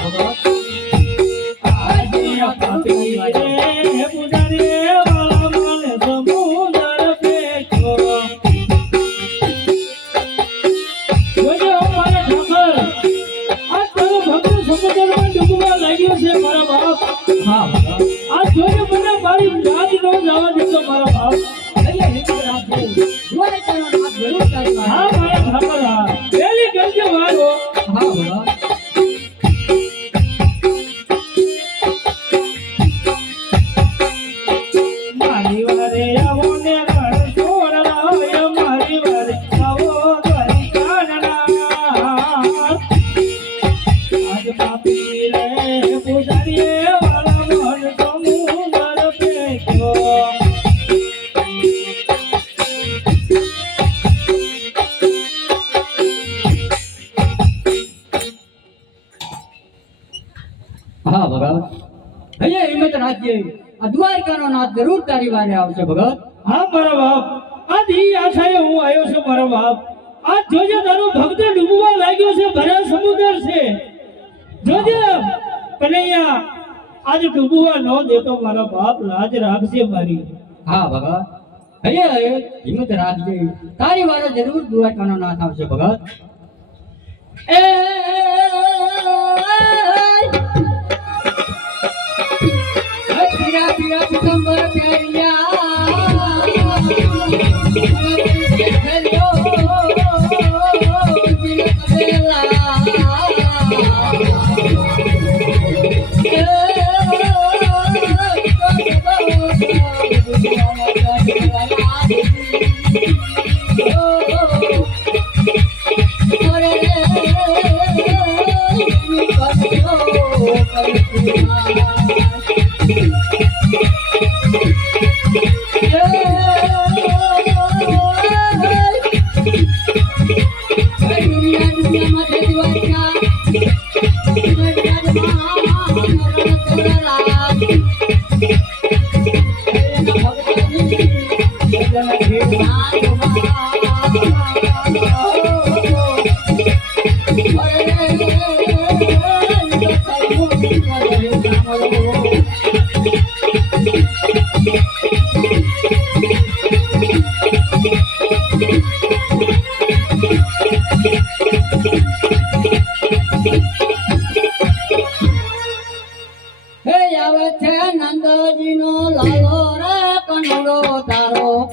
好的。જરૂર તારી વારે આવશે ભગત. હા મારા બાપ. આ દી આશાએ હું આવ્યો છું મારા બાપ. આ જોજે તારો ભક્ત ડૂબવા લાગ્યો છે ભર્યા સમુદ્ર છે. જોજે. કનૈયા આજ ડૂબવા ન દેતો મારા બાપ લાજ રાખજે મારી. હા ભગત. ભૈયા હિંમત રાખજે. તારી વારે જરૂર દ્વારકાનો નાથ આવશે ભગત. એ પિતંબર હે তারক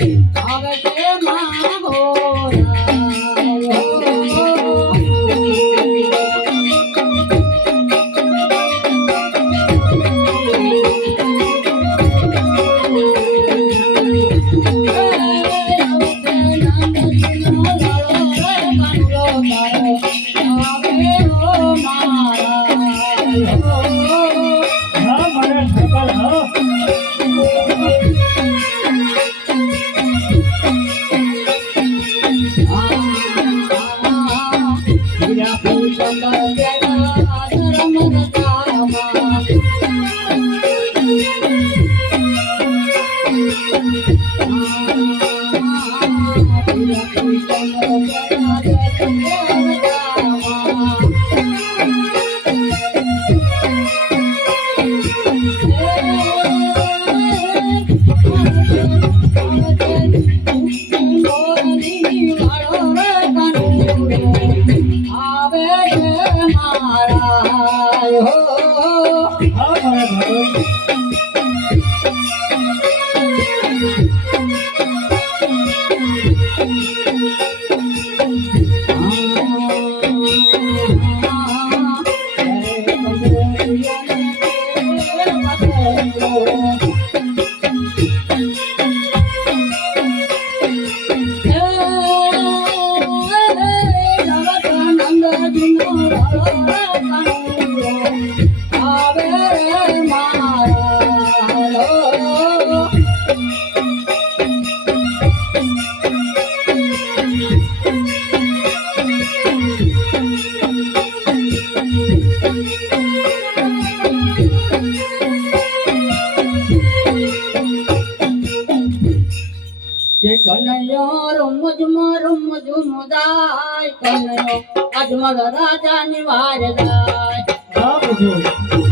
હા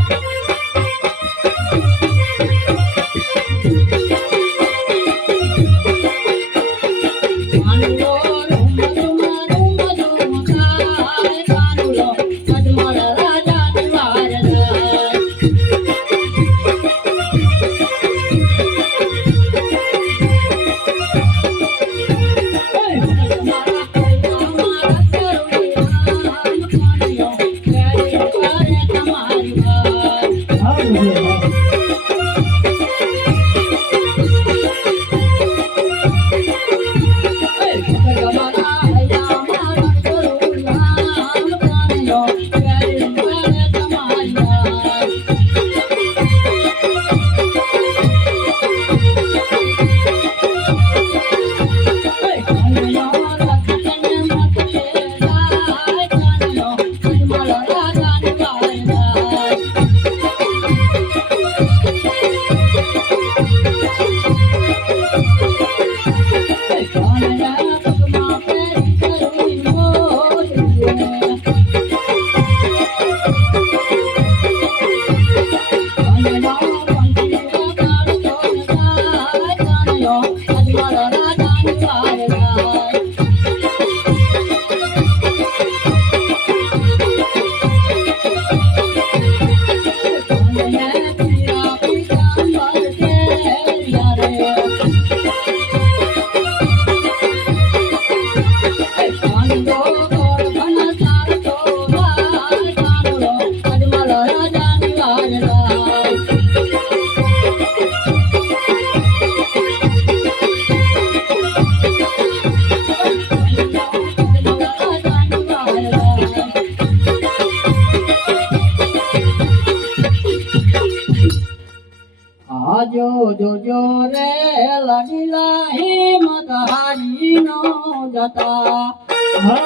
જતા. હા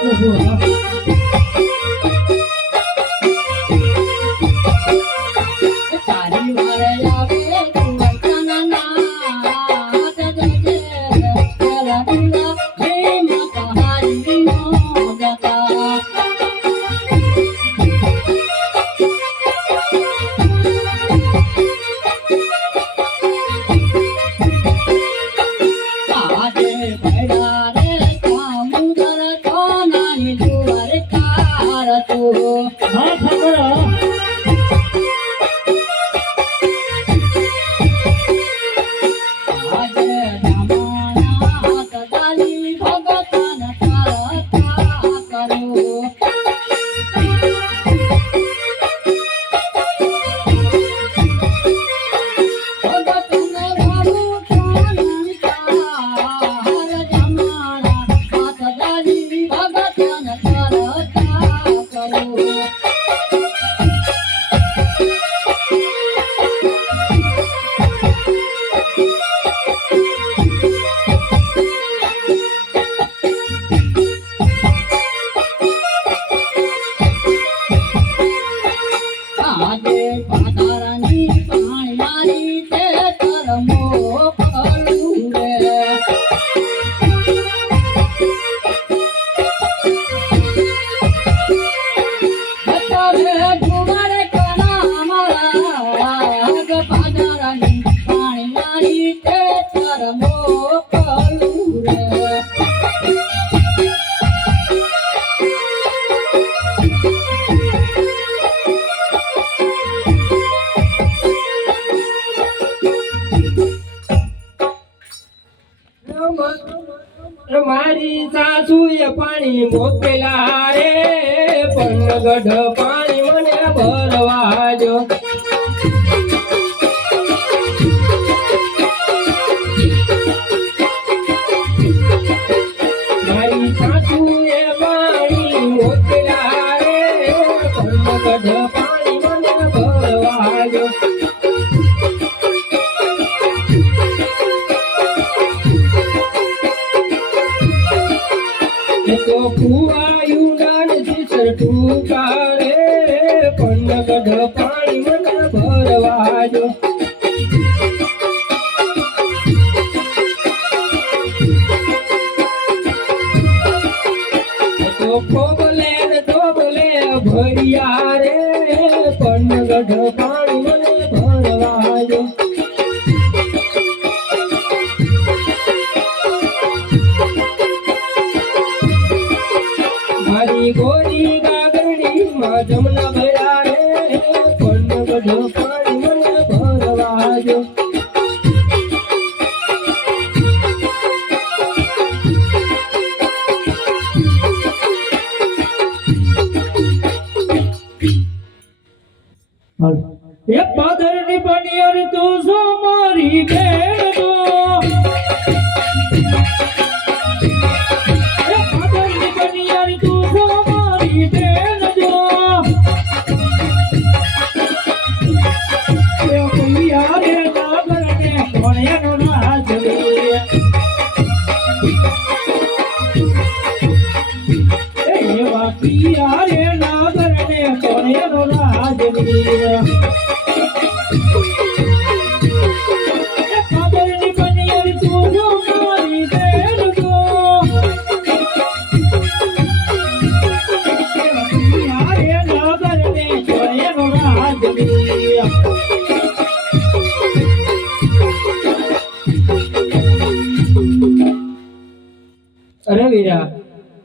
I Yeah.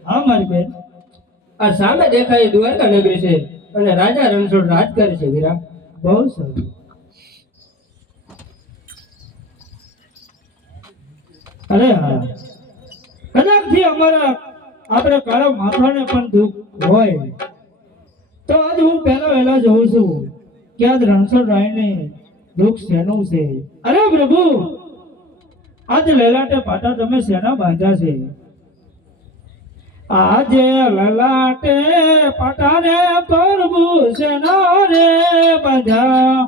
હા, મારી બેન. આ સામે દેખાય દ્વારકા નગરી છે અને રાજા રણછોડ રાજ કરે છે વીરા. બહુ સારું અરે હા. કદાચથી અમારા આપણે કાળો માથાને પણ દુઃખ હોય. તો આજ હું પહેલો વહેલો જોઉં છું કે આજ રણછોડ રાયને દુઃખ શેનું છે? અરે પ્રભુ, આજ લેલાટે પાટા તમે શેના બાંધ્યા છે? આજે લલાટે પટારે પ્રભુ શેના રે બાંધ્યા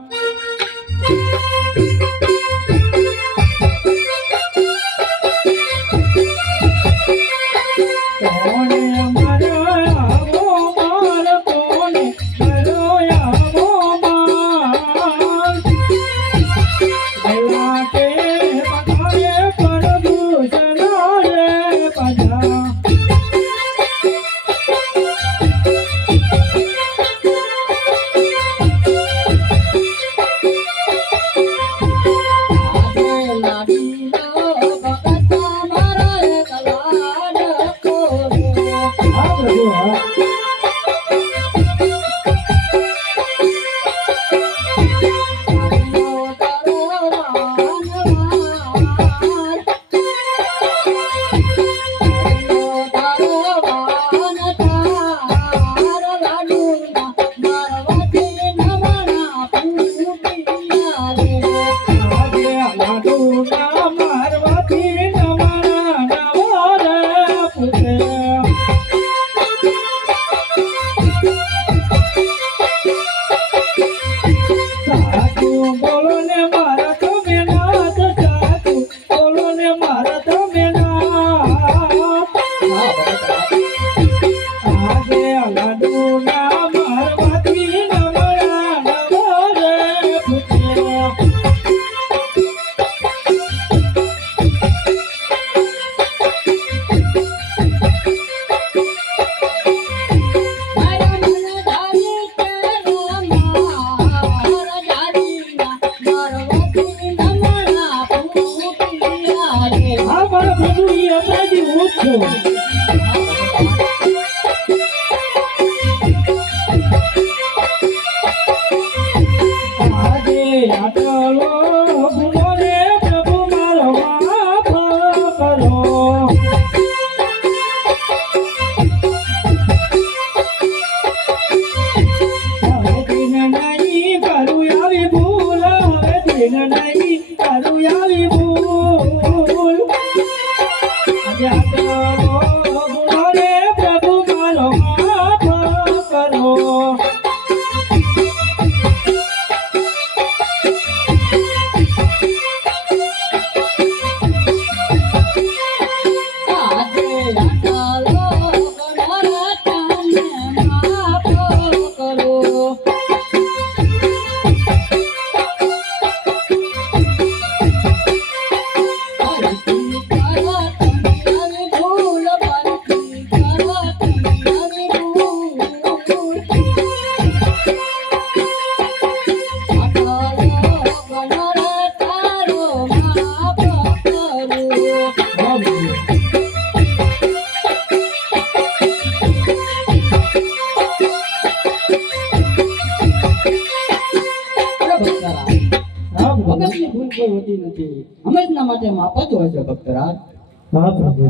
હા પ્રભુ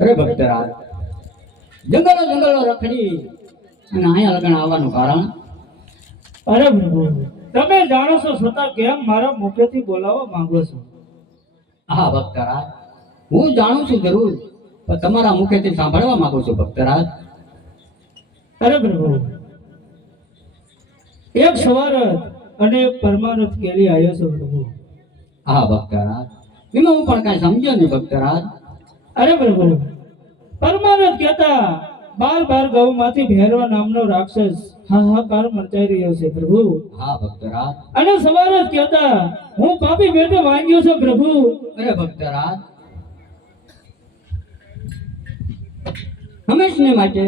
અરે ભક્તરાજ જંગલો જંગલો રખડી અને અહીંયા લગ્ન આવવાનું કારણ? અરે પ્રભુ તમે જાણો છો છતાં કેમ મારા મુખેથી બોલાવવા માંગો છો? હા ભક્તરાજ હું જાણું છું જરૂર પણ તમારા મુખેથી સાંભળવા માંગુ છું ભક્તરાજ અરે પ્રભુ એક સવારથ અને એક પરમારથ કેરી આવ્યો છો પ્રભુ. હા ભક્તરાજ એમાં હું પણ કાંઈ સમજ્યો નહીં ભક્તરાજ. અરે પ્રભુ પરમાનંદ કહેતા બાર બાર ગૌમાંથી ભેરવા નામનો રાક્ષસ હાહાકાર મચાઈ રહ્યો છે પ્રભુ. હા ભક્તરાજ. અને સવારથ કહેતા હું પાપી બેટો વાંગ્યો છું પ્રભુ. અરે ભક્તરાજ. હંમેશને માટે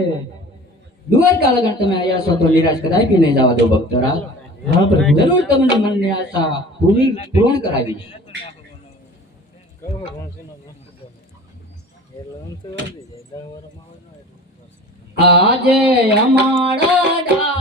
દ્વારકા લગન તમે આવ્યા છો તો નિરાશ કદાપી નહીં જવા દો ભક્તરાજ? હા પ્રભુ. જરૂર તમને મનની આશા પૂરી પૂર્ણ કરાવીશ. આજે અમારા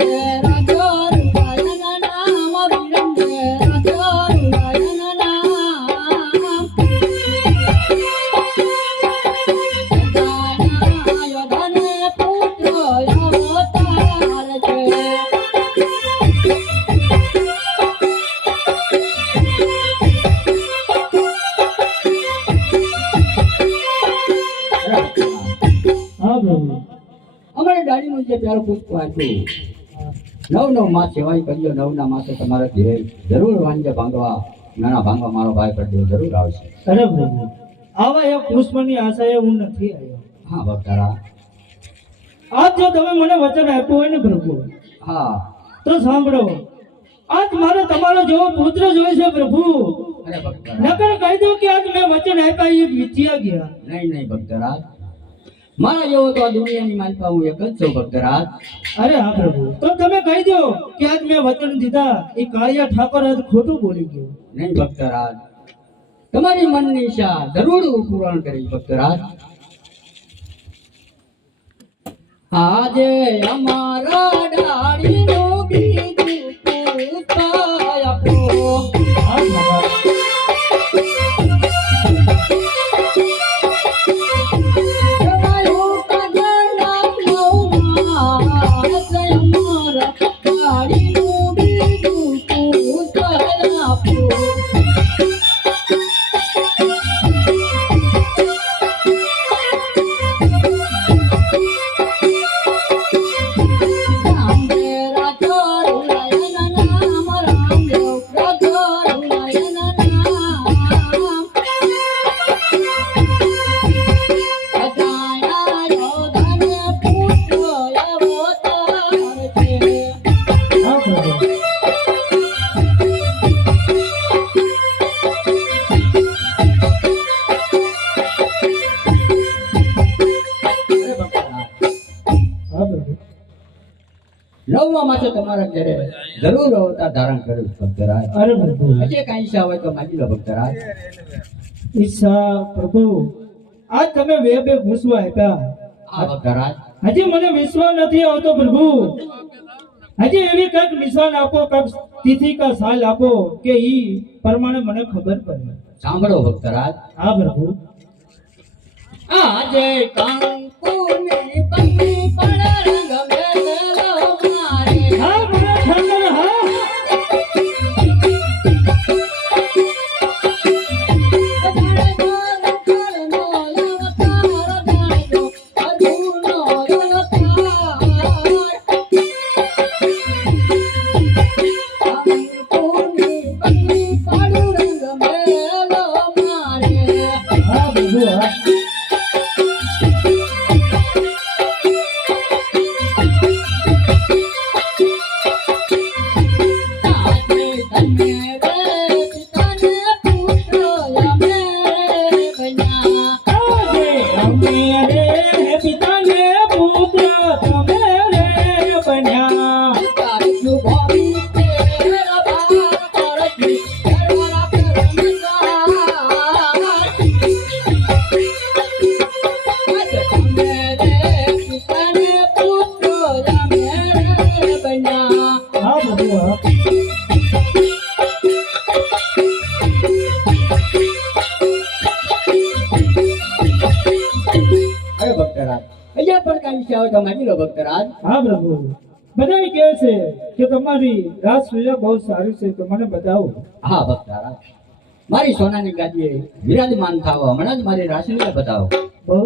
boom. નવ સેવાય કરજો નવના માસે તમારે ધીરે જરૂર વાંજે ભાંગવા નાના ભાંગવા મારો ભાઈ કરજો જરૂર આવશે. અરે પ્રભુ આવા એક પુષ્પની આશાએ હું નથી આવ્યો. હા બકરા આજ જો તમે મને વચન આપ્યું હોય ને પ્રભુ હા. તો સાંભળો. આજ મારે તમારો જેવો પુત્ર જોઈએ છે પ્રભુ. નકર કહી દો કે આજ મેં વચન આપ્યા એ વિચ્યા ગયા. નહીં નહીં ભક્તરાજ મારા જેવો તો આ દુનિયાની માનતા હું એક જ છું ભક્તરાજ અરે હા પ્રભુ. તો તમે કહી દો કે આજ મેં વચન દીધા એ કાળિયા ઠાકોર આજ ખોટું બોલી ગયો. નહીં ભક્તરાજ તમારી મનની ઈચ્છા જરૂર હું પૂરણ કરીશ ભક્તરાજ આજે અમારા ડાળીનો બીજું પુષ્પ નવમા માસે તમારા ઘરે જરૂર અવતાર ધારણ કર્યો ભક્તરાજ. અરે પ્રભુ. હજી કાંઈ ઈચ્છા હોય તો માગી લો ભક્તરાજ. ઈચ્છા પ્રભુ આજ તમે બે બે ઘૂસવા આપ્યા. આ ભક્તરાજ. હજી મને વિશ્વાસ નથી આવતો પ્રભુ. હજી એવી કંઈક નિશાન આપો કંઈક તિથિ કા સાલ આપો કે ઈ પ્રમાણે મને ખબર પડે. સાંભળો ભક્તરાજ. હા પ્રભુ. આજે કંકુની પંક્તિ પડ રંગ હા પ્રભુ બધા કહે છે કે તમારી રાસલીલા બહુ સારી છે તો મને બતાવો. હા ભક્તરાજ મારી સોનાની ગાદીએ વિરાજમાન થાવ હમણાં જ મારી રાશિને બતાવો. બહુ.